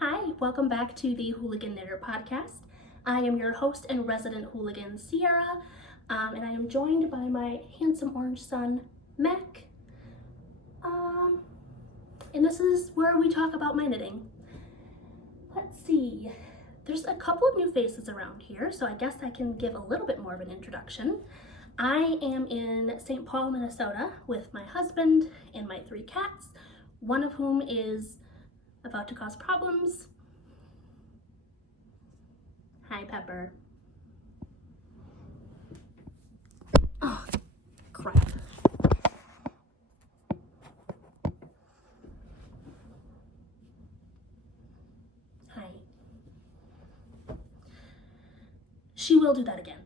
Hi, welcome back to the Hooligan Knitter podcast. I am your host and resident hooligan, Sierra, and I am joined by my handsome orange son, Mac. And this is where we talk about my knitting. Let's see, there's a couple of new faces around here, so I guess I can give a little bit more of an introduction. I am in St. Paul, Minnesota with my husband and my 3 cats, one of whom is about to cause problems. Hi, Pepper. Oh, crap. Hi. She will do that again.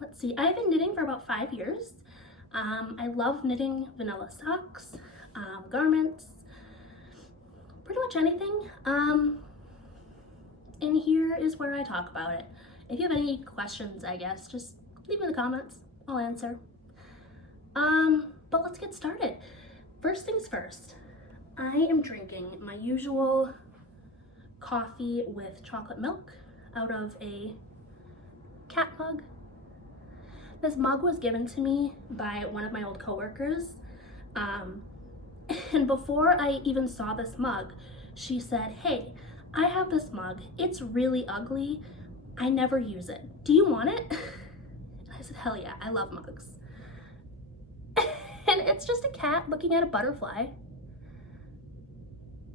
Let's see, I've been knitting for about 5 years. I love knitting vanilla socks, garments, pretty much anything. And here is where I talk about it. If you have any questions, I guess, just leave in the comments. I'll answer. But let's get started. First things first, I am drinking my usual coffee with chocolate milk out of a cat mug. This mug was given to me by one of my old coworkers. And before I even saw this mug, she said, "Hey, I have this mug. It's really ugly. I never use it. Do you want it?" And I said, "Hell yeah, I love mugs." And it's just a cat looking at a butterfly.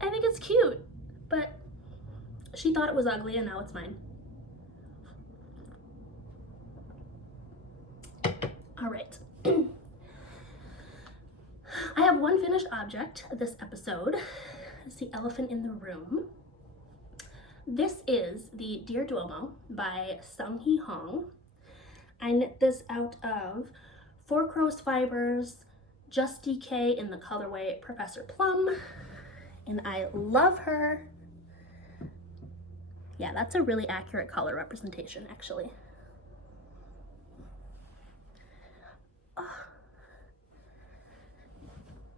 I think it's cute, but she thought it was ugly and now it's mine. All right. I have one finished object this episode. It's the elephant in the room. This is the Dear Duomo by Seunghee. I knit this out of 4 Crows fibers, Just DK in the colorway Professor Plum, and I love her. Yeah, that's a really accurate color representation, actually.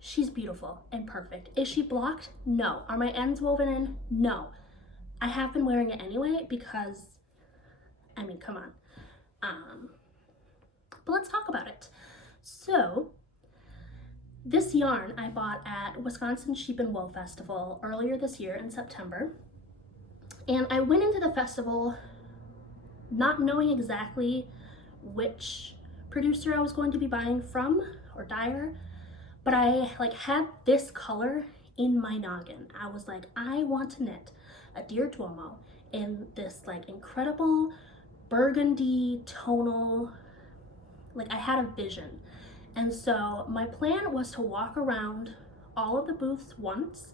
She's beautiful and perfect. Is she blocked? No. Are my ends woven in? No. I have been wearing it anyway because, I mean, come on. But let's talk about it. So, this yarn I bought at Wisconsin Sheep and Wool Festival earlier this year in September. And I went into the festival not knowing exactly which producer I was going to be buying from or dyer, but I had this color in my noggin. I was like, I want to knit a Dear Duomo in this incredible burgundy tonal, I had a vision. And so my plan was to walk around all of the booths once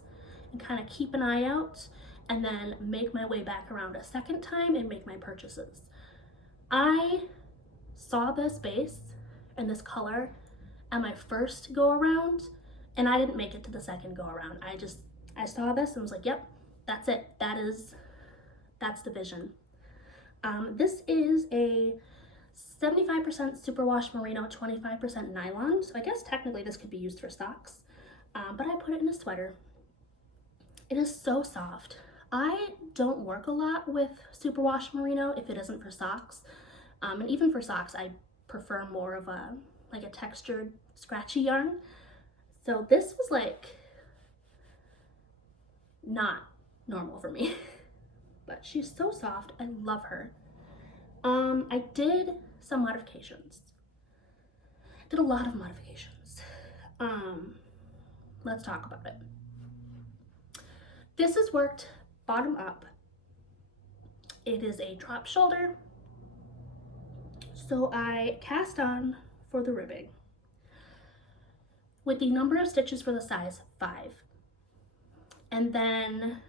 and kind of keep an eye out and then make my way back around a second time and make my purchases. I saw this base and this color at my first go around, and I didn't make it to the second go around. I saw this and was like, yep, that's it. That's the vision. This is a 75% superwash merino, 25% nylon. So I guess technically this could be used for socks, but I put it in a sweater. It is so soft. I don't work a lot with superwash merino if it isn't for socks. And even for socks, I prefer more of a textured, scratchy yarn. So this was not normal for me, but she's so soft. I love her. I did some modifications. Did a lot of modifications. Let's talk about it. This is worked bottom up. It is a drop shoulder. So I cast on for the ribbing with the number of stitches for the size 5. And then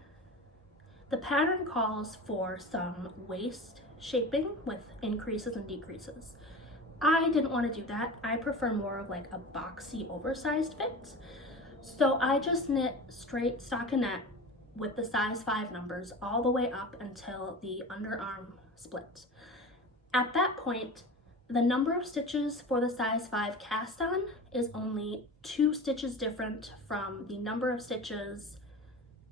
the pattern calls for some waist shaping with increases and decreases. I didn't want to do that. I prefer more of a boxy oversized fit. So I just knit straight stockinette with the size 5 numbers all the way up until the underarm split. At that point, the number of stitches for the size 5 cast on is only 2 stitches different from the number of stitches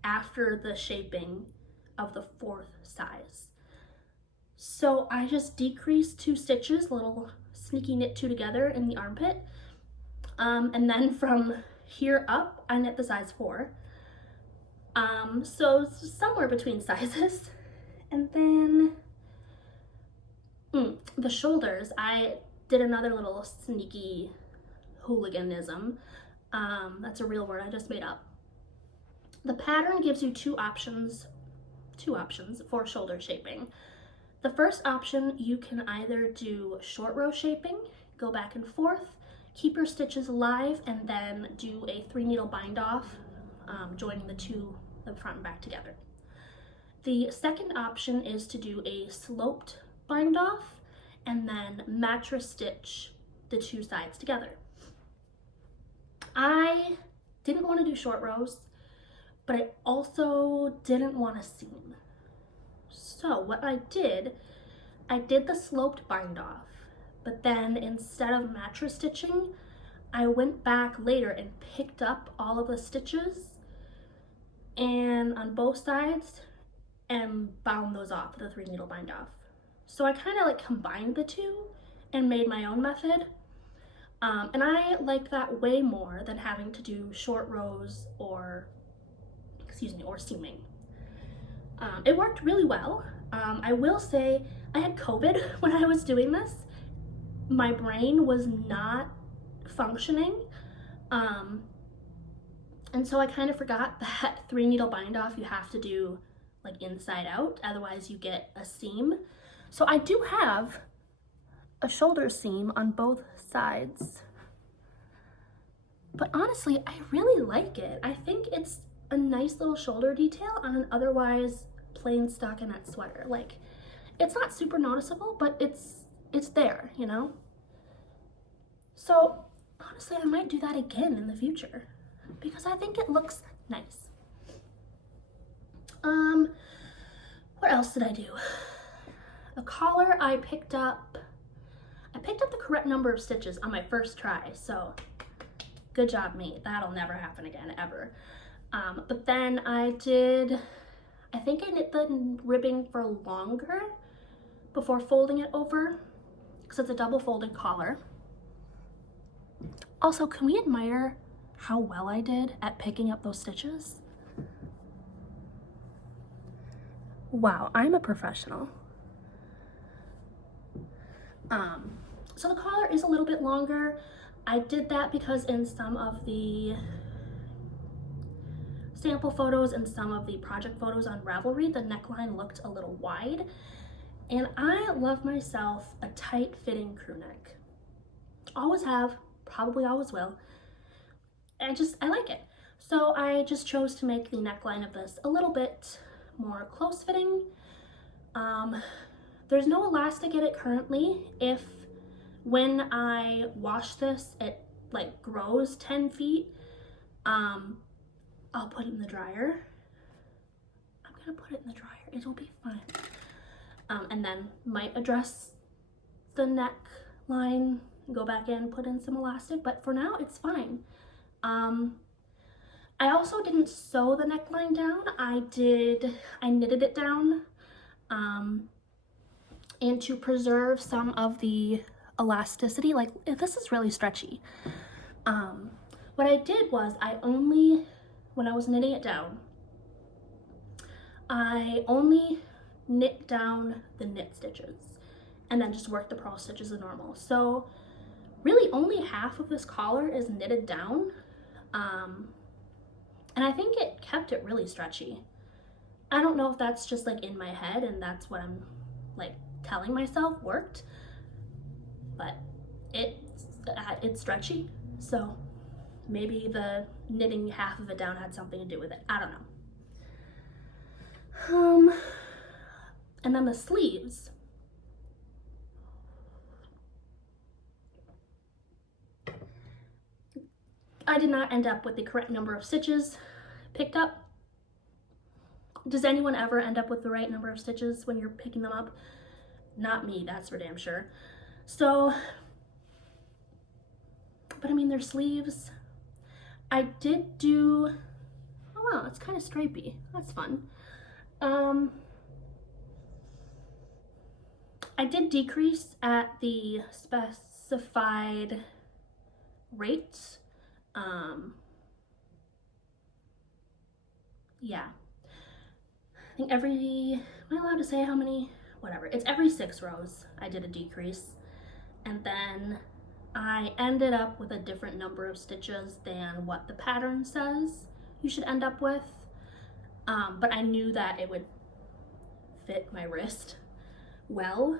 after the shaping of the 4th size. So I just decreased 2 stitches, little sneaky knit 2 together in the armpit. And then from here up, I knit the size 4. So it's somewhere between sizes. And then the shoulders, I did another little sneaky hooliganism. That's a real word I just made up. The pattern gives you two options for shoulder shaping. The first option, you can either do short row shaping, go back and forth, keep your stitches alive, and then do a 3-needle bind off, joining the front and back together. The second option is to do a sloped bind off and then mattress stitch the 2 sides together. I didn't want to do short rows, but I also didn't want to seam. So what I did the sloped bind off, but then instead of mattress stitching, I went back later and picked up all of the stitches and on both sides and bound those off with a 3-needle bind off. So I kind of like combined the two and made my own method. And I like that way more than having to do short rows or seaming. It worked really well. I will say I had COVID when I was doing this. My brain was not functioning. And so I kind of forgot that 3-needle bind off you have to do like inside out, otherwise you get a seam. So I do have a shoulder seam on both sides. But honestly, I really like it. I think it's a nice little shoulder detail on an otherwise plain stockinette sweater. Like, it's not super noticeable, but it's there, you know? So honestly, I might do that again in the future because I think it looks nice. What else did I do? The collar, I picked up the correct number of stitches on my first try, so good job me. That'll never happen again, ever. But then I think I knit the ribbing for longer before folding it over because it's a double folded collar. Also, can we admire how well I did at picking up those stitches? Wow, I'm a professional. So the collar is a little bit longer. I did that because in some of the sample photos and some of the project photos on Ravelry, the neckline looked a little wide. And I love myself a tight fitting crew neck. Always have, probably always will. I like it. So I just chose to make the neckline of this a little bit more close fitting. There's no elastic in it currently. If when I wash this, it like grows 10 feet, I'll put it in the dryer. I'm gonna put it in the dryer, it'll be fine. And then might address the neckline, go back in, put in some elastic, but for now it's fine. I also didn't sew the neckline down. I knitted it down, and to preserve some of the elasticity, like this is really stretchy. What I did was when I was knitting it down, I only knit down the knit stitches and then just work the purl stitches as normal. So really only half of this collar is knitted down. And I think it kept it really stretchy. I don't know if that's just like in my head and that's what I'm like telling myself worked, but it's stretchy. So maybe the knitting half of it down had something to do with it. I don't know. And then the sleeves. I did not end up with the correct number of stitches picked up. Does anyone ever end up with the right number of stitches when you're picking them up? Not me, that's for damn sure. So, but I mean, their sleeves, I did do, Oh wow, it's kind of stripy. That's fun. I did decrease at the specified rate. Yeah. I think am I allowed to say how many? Whatever. It's every 6 rows I did a decrease. And then I ended up with a different number of stitches than what the pattern says you should end up with. But I knew that it would fit my wrist well.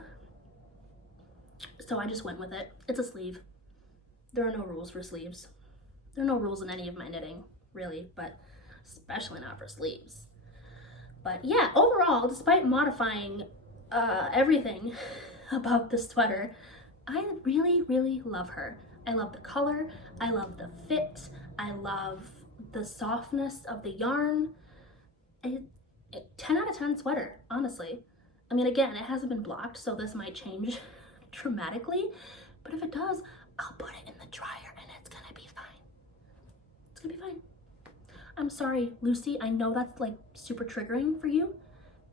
So I just went with it. It's a sleeve. There are no rules for sleeves. There are no rules in any of my knitting, really, but especially not for sleeves. But yeah, overall, despite modifying everything about this sweater, I really, really love her. I love the color, I love the fit, I love the softness of the yarn. 10 out of 10 sweater, honestly. I mean, again, it hasn't been blocked, so this might change dramatically, but if it does, I'll put it in the dryer and it's gonna be fine. It's gonna be fine. I'm sorry, Lucy, I know that's like super triggering for you,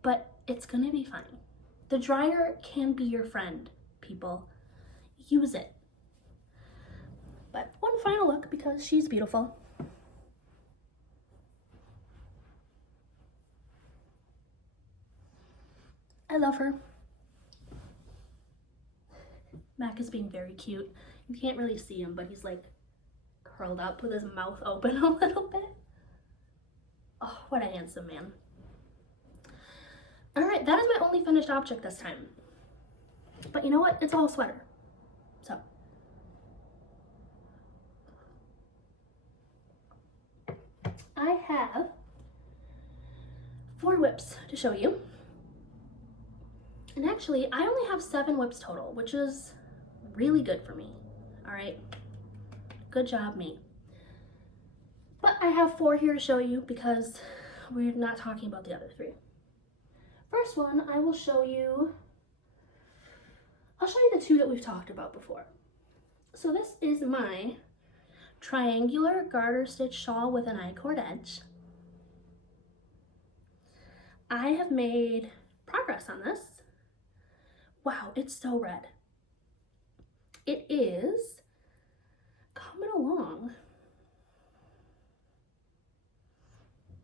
but it's gonna be fine. The dryer can be your friend, people. Use it. But one final look because she's beautiful. I love her. Mac is being very cute. You can't really see him, but he's like curled up with his mouth open a little bit. Oh, what a handsome man. All right, that is my only finished object this time. But you know what? It's all sweater. So. I have 4 whips to show you. And actually, I only have 7 whips total, which is really good for me. All right, good job, me. But I have 4 here to show you because we're not talking about the other 3. First one, I'll show you the 2 that we've talked about before. So this is my triangular garter stitch shawl with an I-cord edge. I have made progress on this. Wow, it's so red. It is coming along.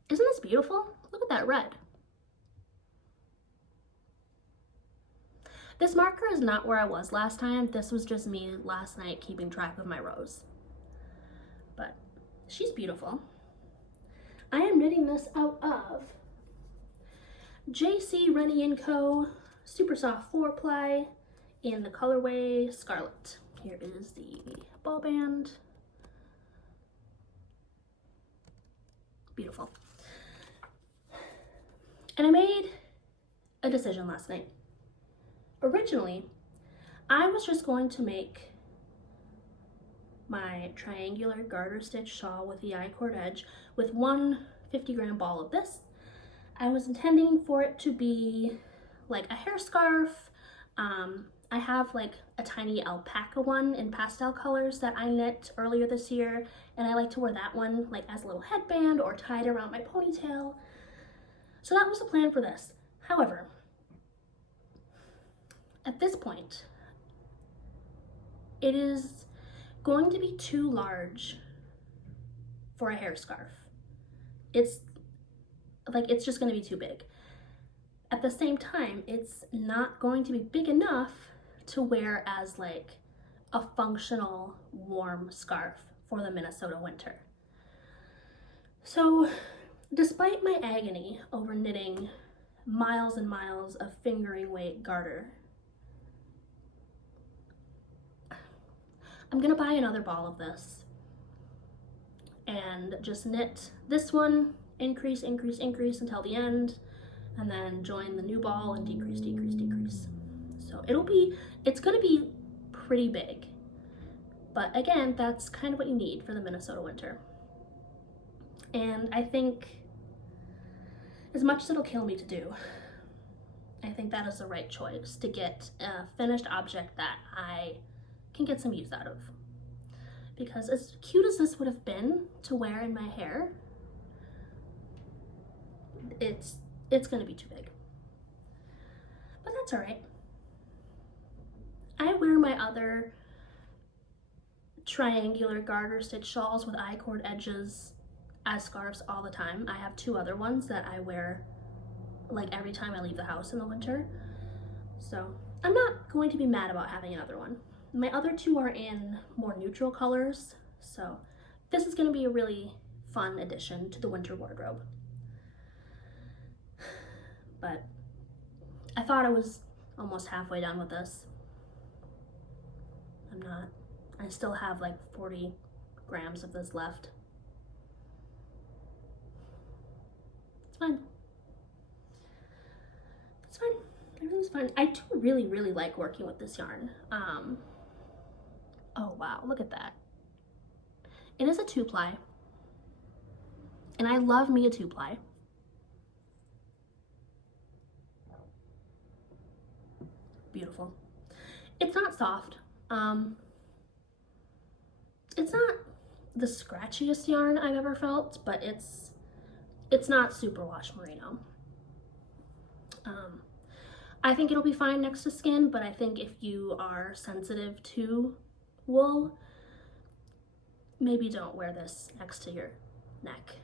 Isn't this beautiful? Look at that red. This marker is not where I was last time. This was just me last night keeping track of my rows. But she's beautiful. I am knitting this out of Jessie, Rennie & Co. Supersoft 4-ply in the colorway Scarlet. Here is the ball band. Beautiful. And I made a decision last night. Originally, I was just going to make my triangular garter stitch shawl with the I-cord edge with one 50-gram ball of this. I was intending for it to be like a hair scarf. I have like a tiny alpaca one in pastel colors that I knit earlier this year, and I like to wear that one like as a little headband or tied around my ponytail. So that was the plan for this. However, at this point, it is going to be too large for a hair scarf. It's just going to be too big. At the same time, it's not going to be big enough to wear as like a functional warm scarf for the Minnesota winter. So despite my agony over knitting miles and miles of fingering weight garter, I'm gonna buy another ball of this and just knit this one, increase, increase, increase until the end, and then join the new ball and decrease, decrease, decrease. So it's gonna be pretty big. But again, that's kind of what you need for the Minnesota winter. And I think, as much as it'll kill me to do, I think that is the right choice to get a finished object that I can get some use out of. Because as cute as this would have been to wear in my hair, it's gonna be too big. But that's all right. I wear my other triangular garter stitch shawls with I-cord edges as scarves all the time. I have 2 other ones that I wear like every time I leave the house in the winter. So I'm not going to be mad about having another one. My other 2 are in more neutral colors, so this is going to be a really fun addition to the winter wardrobe. But I thought I was almost halfway done with this. I'm not. I still have like 40 grams of this left. It's fine. It's fine. Everything's fine. I do really, really like working with this yarn. Oh wow, look at that. It is a 2-ply. And I love me a 2-ply. Beautiful. It's not soft. It's not the scratchiest yarn I've ever felt, but it's not superwash merino. I think it'll be fine next to skin, but I think if you are sensitive to wool, maybe don't wear this next to your neck.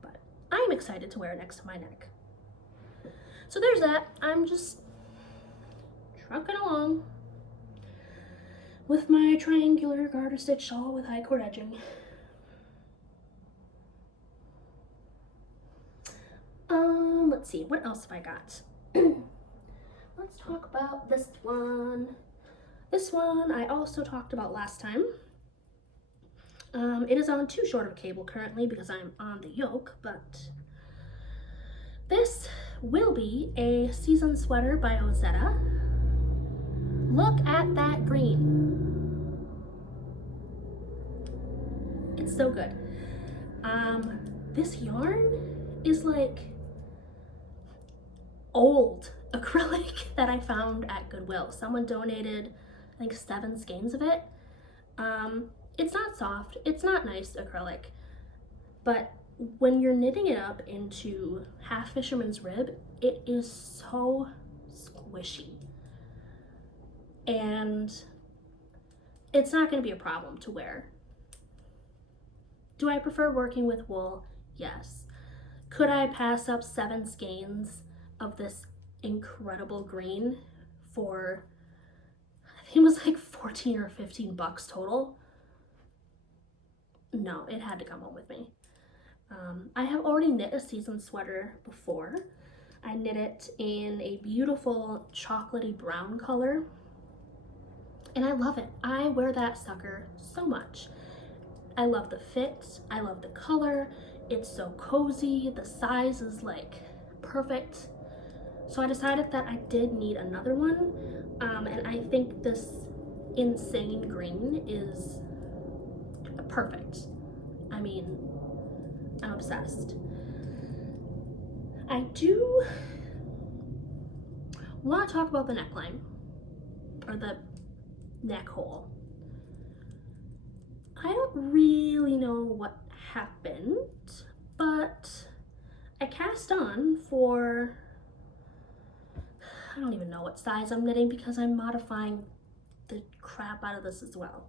But I am excited to wear it next to my neck. So there's that. I'm just trucking along with my triangular garter stitch shawl with I-cord edging. Let's see, what else have I got? Let's talk about this one. This one I also talked about last time. It is on too short of a cable currently because I'm on the yoke, but this will be a season sweater by Ozetta. Look at that green. It's so good. This yarn is like old acrylic that I found at Goodwill. Someone donated, I think, 7 skeins of it. It's not soft, it's not nice acrylic, but when you're knitting it up into half fisherman's rib, it is so squishy. And it's not going to be a problem to wear. Do I prefer working with wool? Yes. Could I pass up 7 skeins of this incredible green for, I think it was like 14 or 15 bucks total? No, it had to come home with me. I have already knit a season sweater before. I knit it in a beautiful chocolatey brown color, and I love it. I wear that sucker so much. I love the fit, I love the color, it's so cozy, the size is like perfect. So I decided that I did need another one, and I think this insane green is perfect. I mean, I'm obsessed. I do want to talk about the neckline, or the neck hole. I don't really know what happened, but I cast on for, I don't even know what size I'm knitting because I'm modifying the crap out of this as well.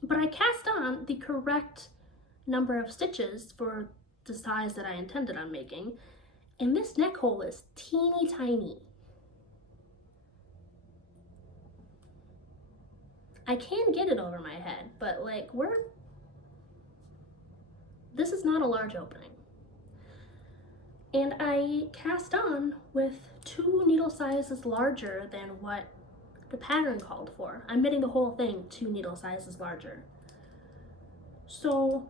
But I cast on the correct number of stitches for the size that I intended on making, and this neck hole is teeny tiny. I can get it over my head, but like this is not a large opening. And I cast on with 2 needle sizes larger than what the pattern called for. I'm knitting the whole thing 2 needle sizes larger. So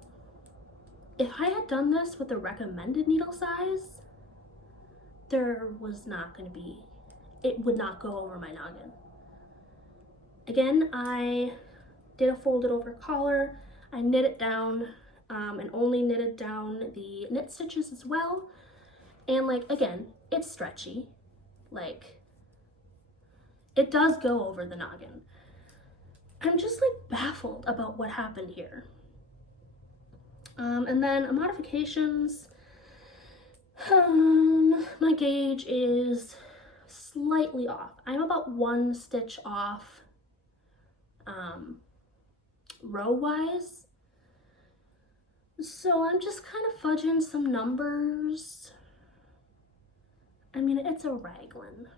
if I had done this with the recommended needle size, there was not going to be, it would not go over my noggin. Again, I did a folded over collar. I knit it down and only knitted down the knit stitches as well. And like, again, it's stretchy. Like, it does go over the noggin. I'm just like baffled about what happened here. And then modifications, my gauge is slightly off. I'm about 1 stitch off row wise. So I'm just kind of fudging some numbers. I mean, it's a raglan.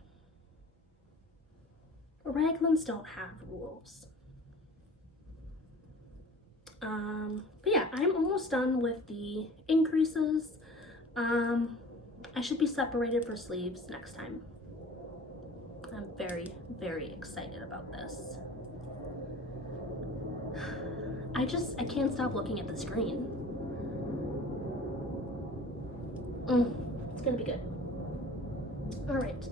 Raglans don't have rules. But yeah, I'm almost done with the increases. I should be separated for sleeves next time. I'm very, very excited about this. I can't stop looking at the screen. It's gonna be good. All right.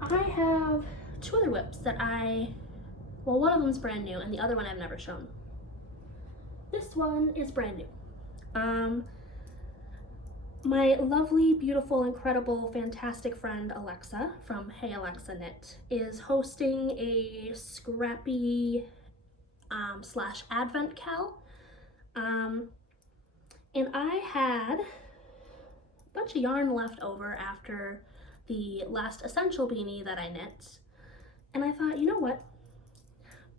I have 2 other whips that well, one of them's brand new and the other one I've never shown. This one is brand new. My lovely, beautiful, incredible, fantastic friend Alexa from Hey Alexa Knit is hosting a scrappy / advent cal. And I had a bunch of yarn left over after the last essential beanie that I knit. And I thought, you know what?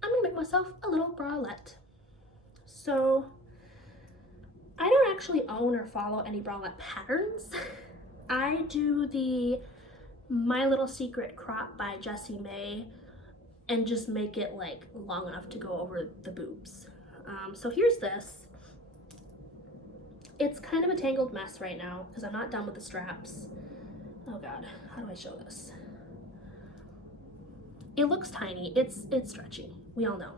I'm gonna make myself a little bralette. So I don't actually own or follow any bralette patterns. I do the My Little Secret crop by Jessie and just make it like long enough to go over the boobs. So here's this. It's kind of a tangled mess right now because I'm not done with the straps. Oh God, how do I show this? It looks tiny, it's stretchy, we all know.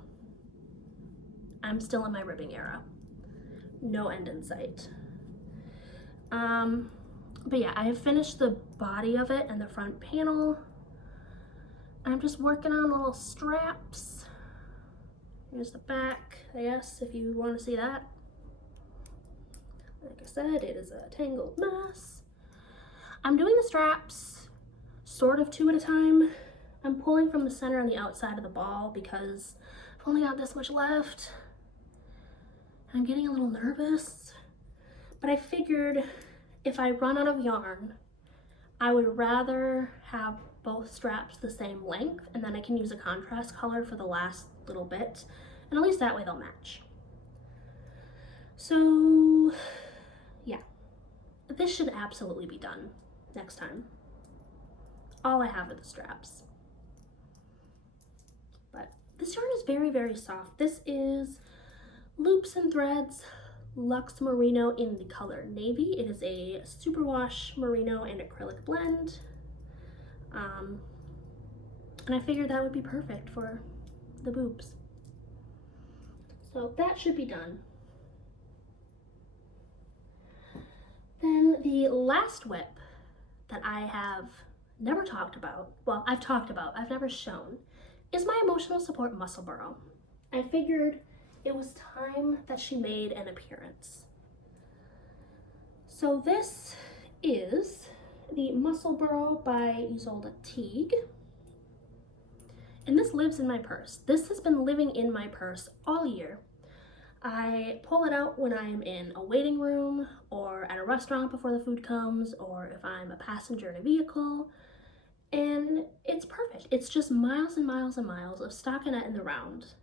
I'm still in my ribbing era. No end in sight. But yeah, I have finished the body of it and the front panel. I'm just working on little straps. Here's the back, I guess, if you want to see that. Like I said, it is a tangled mess. I'm doing the straps sort of 2 at a time. I'm pulling from the center on the outside of the ball because I've only got this much left. I'm getting a little nervous, but I figured if I run out of yarn, I would rather have both straps the same length, and then I can use a contrast color for the last little bit, and at least that way they'll match. So yeah, this should absolutely be done next time. All I have are the straps. But this yarn is very, very soft. This is Loops and Threads Luxe Merino in the color Navy. It is a superwash merino and acrylic blend. And I figured that would be perfect for the boobs. So that should be done. Then the last whip that I have never talked about, well, I've talked about, I've never shown, is my emotional support Musselburgh. I figured it was time that she made an appearance. So this is the Musselburgh by Ysolda Teague. And this lives in my purse. This has been living in my purse all year. I pull it out when I'm in a waiting room or at a restaurant before the food comes, or if I'm a passenger in a vehicle, and it's perfect. It's just miles and miles and miles of stockinette in the round.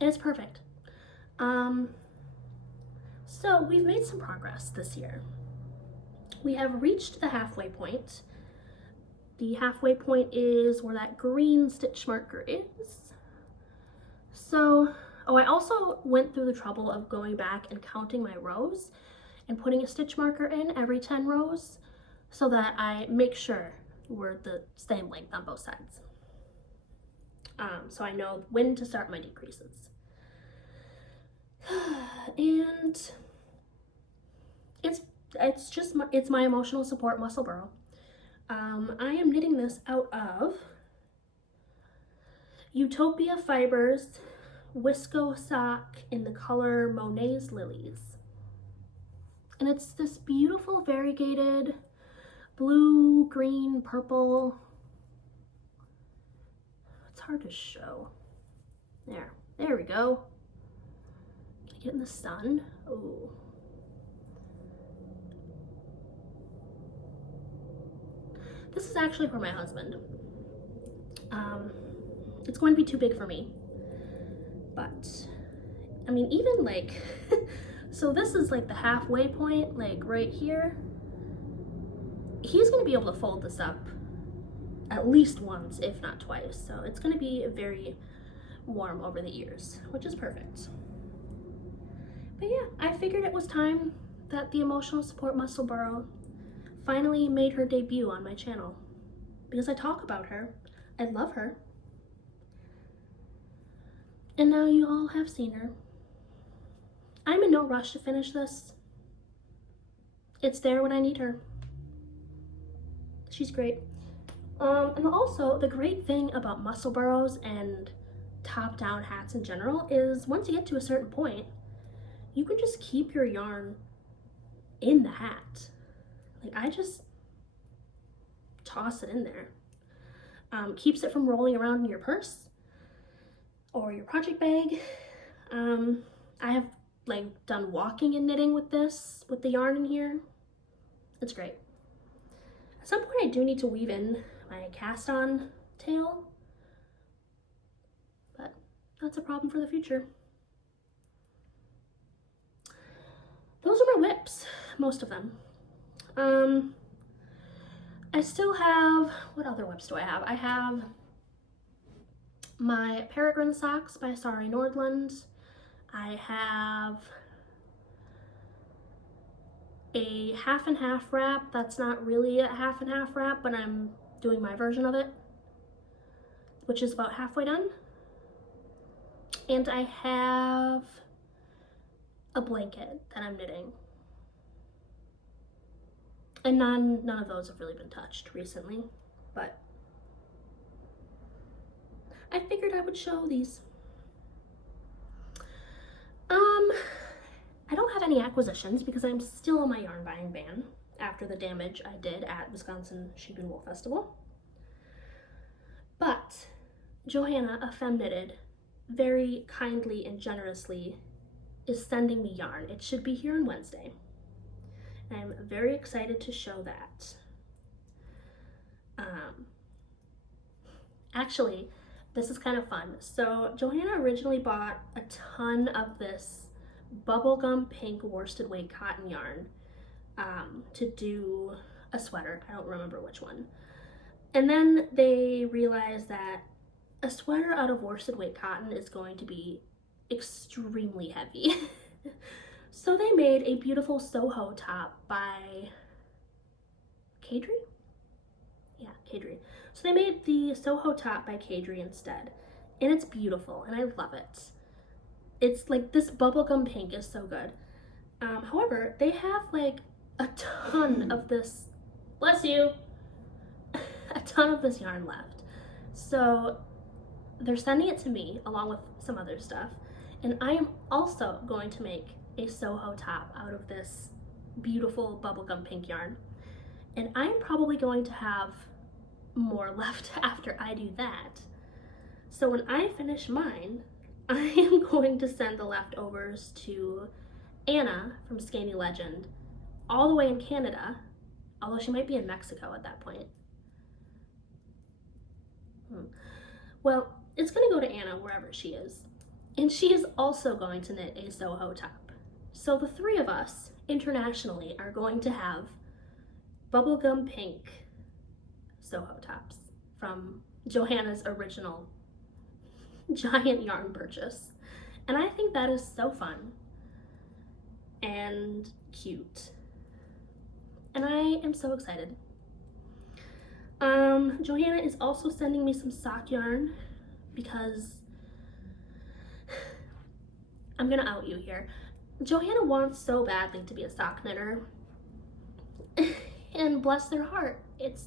And it's perfect. So we've made some progress this year. We have reached the halfway point. The halfway point is where that green stitch marker is. So, I also went through the trouble of going back and counting my rows and putting a stitch marker in every 10 rows so that I make sure we're the same length on both sides. So I know when to start my decreases. And it's my emotional support Musselburgh. I am knitting this out of Ewetopia Fibers Wisco sock in the color Monet's Lilies. And it's this beautiful variegated blue, green, purple. It's hard to show. There we go. get in the sun. Ooh. This is actually for my husband. It's going to be too big for me. But, I mean, even like, so this is like the halfway point, like right here. He's going to be able to fold this up at least once, if not twice. So it's going to be very warm over the ears, which is perfect. But yeah, I figured it was time that the emotional support Musselburgh finally made her debut on my channel. Because I talk about her, I love her. And now you all have seen her. I'm in no rush to finish this. It's there when I need her. She's great. And also, the great thing about Musselburghs and top-down hats in general is once you get to a certain point, you can just keep your yarn in the hat. Like, I just toss it in there. Keeps it from rolling around in your purse or your project bag. I have like done walking and knitting with this, with the yarn in here. It's great. At some point I do need to weave in my cast on tail, but that's a problem for the future. Those are my whips, most of them. I still have, what other whips do I have? I have my Peregrine socks by Sari Nordland. I have a half and half wrap. That's not really a half and half wrap, but I'm doing my version of it, which is about halfway done. And I have a blanket that I'm knitting. And none of those have really been touched recently, but I figured I would show these. I don't have any acquisitions because I'm still on my yarn buying ban after the damage I did at Wisconsin Sheep and Wool Festival. But Johanna, a Femme Knitted, very kindly and generously is sending me yarn. It should be here on Wednesday. I'm very excited to show that. Actually, this is kind of fun. So Johanna originally bought a ton of this bubblegum pink worsted weight cotton yarn to do a sweater. I don't remember which one. And then they realized that a sweater out of worsted weight cotton is going to be extremely heavy. So they made a beautiful Soho top by Kadri? Yeah, Kadri. So they made the Soho top by Kadri instead. And it's beautiful and I love it. It's like this bubblegum pink is so good. However, they have like a ton of this, bless you, a ton of this yarn left. So they're sending it to me along with some other stuff. And I am also going to make a Soho top out of this beautiful bubblegum pink yarn. And I'm probably going to have more left after I do that. So when I finish mine, I am going to send the leftovers to Anna from Skeiny Legend, all the way in Canada, although she might be in Mexico at that point. Well, it's gonna go to Anna wherever she is. And she is also going to knit a Soho top. So the three of us internationally are going to have bubblegum pink Soho tops from Johanna's original giant yarn purchase. And I think that is so fun and cute. And I am so excited. Johanna is also sending me some sock yarn because I'm gonna out you here. Johanna wants so badly to be a sock knitter. And bless their heart, it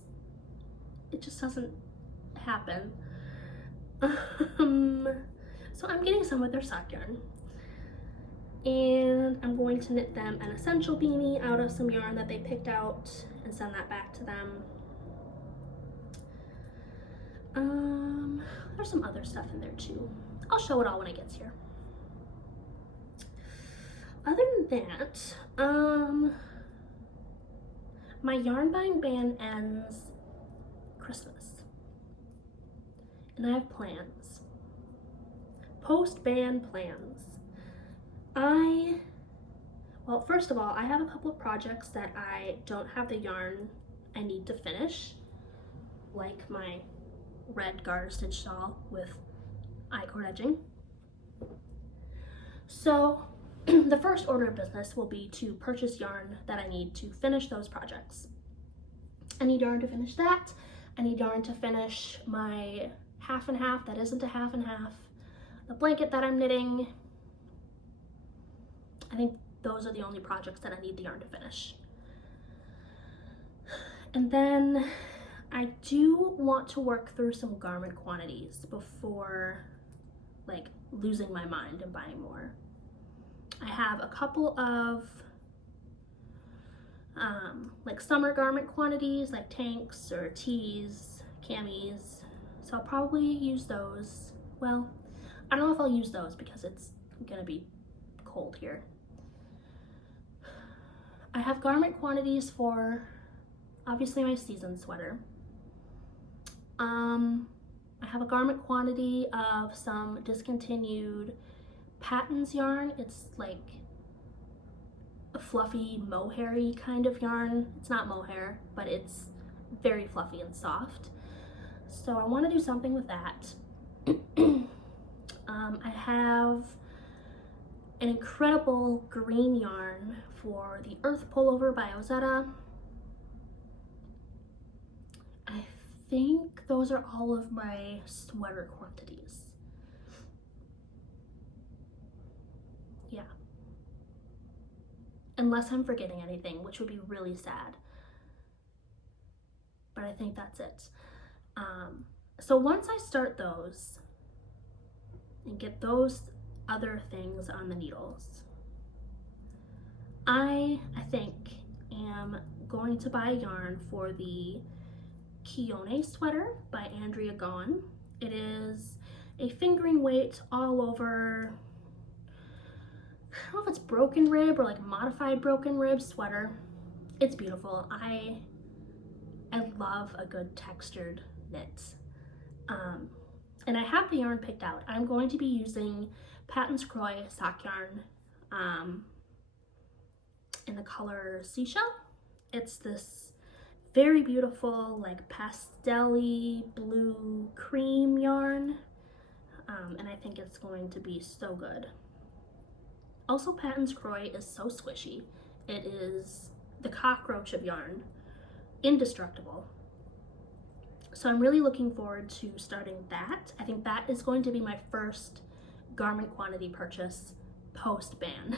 just doesn't happen. So I'm getting some of their sock yarn. And I'm going to knit them an essential beanie out of some yarn that they picked out and send that back to them. There's some other stuff in there too. I'll show it all when it gets here. that, my yarn buying ban ends Christmas, and I have plans, post-ban plans. Well, first of all, I have a couple of projects that I don't have the yarn I need to finish, like my red garter stitch shawl with I-cord edging. So the first order of business will be to purchase yarn that I need to finish those projects. I need yarn to finish that. I need yarn to finish my half and half that isn't a half and half, the blanket that I'm knitting. I think those are the only projects that I need the yarn to finish. And then I do want to work through some garment quantities before like losing my mind and buying more. I have a couple of like summer garment quantities, like tanks or tees, camis. So I'll probably use those. Well, I don't know if I'll use those because it's gonna be cold here. I have garment quantities for obviously my season sweater. I have a garment quantity of some discontinued Patons yarn. It's like a fluffy mohair-y kind of yarn. It's not mohair, but it's very fluffy and soft. So I want to do something with that. I have an incredible green yarn for the Earth Pullover by Ozetta. I think those are all of my sweater quantities. Yeah. Unless I'm forgetting anything, which would be really sad. But I think that's it. So once I start those and get those other things on the needles, I think am going to buy yarn for the Keone sweater by Andrea Gaughan. It is a fingering weight all over, I don't know if it's broken rib or like modified broken rib sweater. It's beautiful. I love a good textured knit. And I have the yarn picked out. I'm going to be using Patons Croix sock yarn in the color Seashell. It's this very beautiful, like pastel-y blue cream yarn, and I think it's going to be so good. Also, Patons Croix is so squishy. It is the cockroach of yarn, indestructible. So I'm really looking forward to starting that. I think that is going to be my first garment quantity purchase post-ban.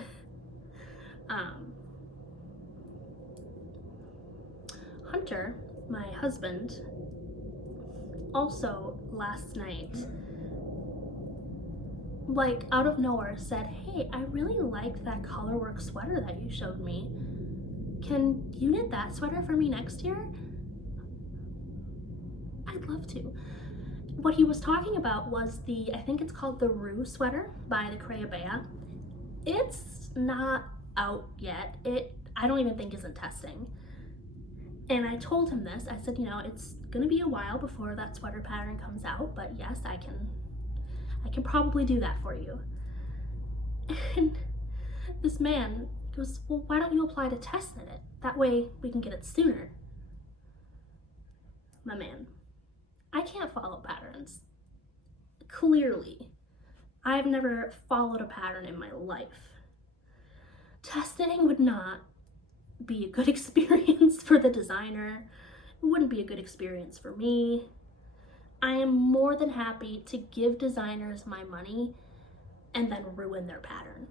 Hunter, my husband, also last night, like out of nowhere, said, "Hey, I really like that colorwork sweater that you showed me. Can you knit that sweater for me next year?" I'd love to. What he was talking about was I think it's called the Rue sweater by the Ewetopia. It's not out yet. I don't even think is in testing. And I told him this. I said, you know, it's gonna be a while before that sweater pattern comes out, but yes, I can probably do that for you. And this man goes, "Well, why don't you apply to test knit it? That way we can get it sooner." My man, I can't follow patterns. Clearly, I've never followed a pattern in my life. Test knitting would not be a good experience for the designer. It wouldn't be a good experience for me. I am more than happy to give designers my money and then ruin their pattern.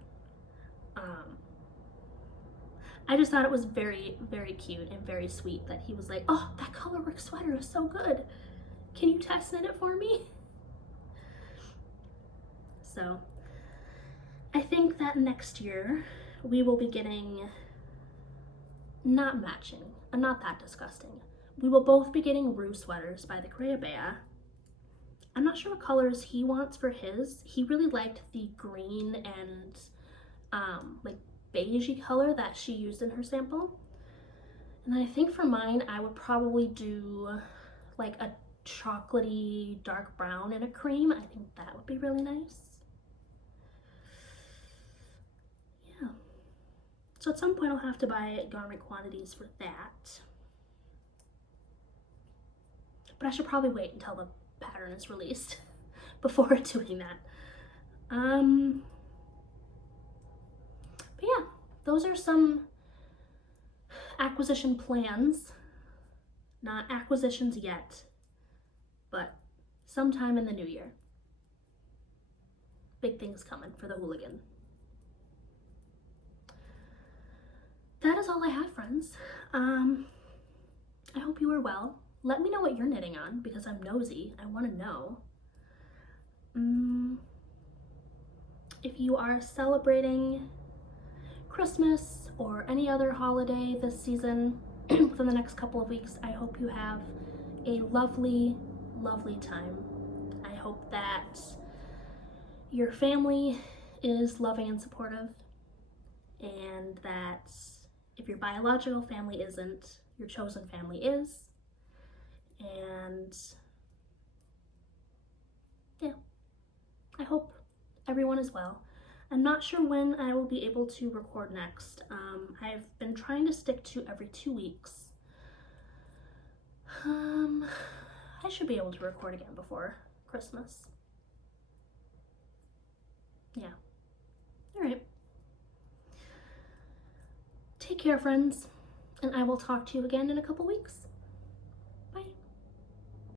I just thought it was very, very cute and very sweet that he was like, "Oh, that colorwork sweater is so good. Can you test knit it for me?" So I think that next year we will be getting, not matching, not that disgusting. We will both be getting Rue sweaters by the Ewetopia. I'm not sure what colors he wants for his. He really liked the green and like beigey color that she used in her sample. And I think for mine, I would probably do like a chocolatey dark brown and a cream. I think that would be really nice. Yeah. So at some point I'll have to buy garment quantities for that. But I should probably wait until the pattern is released before doing that. But yeah, those are some acquisition plans. Not acquisitions yet, but sometime in the new year. Big things coming for the Hooligan. That is all I have, friends. I hope you are well. Let me know what you're knitting on, because I'm nosy. I want to know. If you are celebrating Christmas or any other holiday this season for the next couple of weeks, I hope you have a lovely, lovely time. I hope that your family is loving and supportive, and that if your biological family isn't, your chosen family is. And yeah, I hope everyone is well. I'm not sure when I will be able to record next. I've been trying to stick to every 2 weeks. I should be able to record again before Christmas. Yeah. All right. Take care, friends, and I will talk to you again in a couple weeks.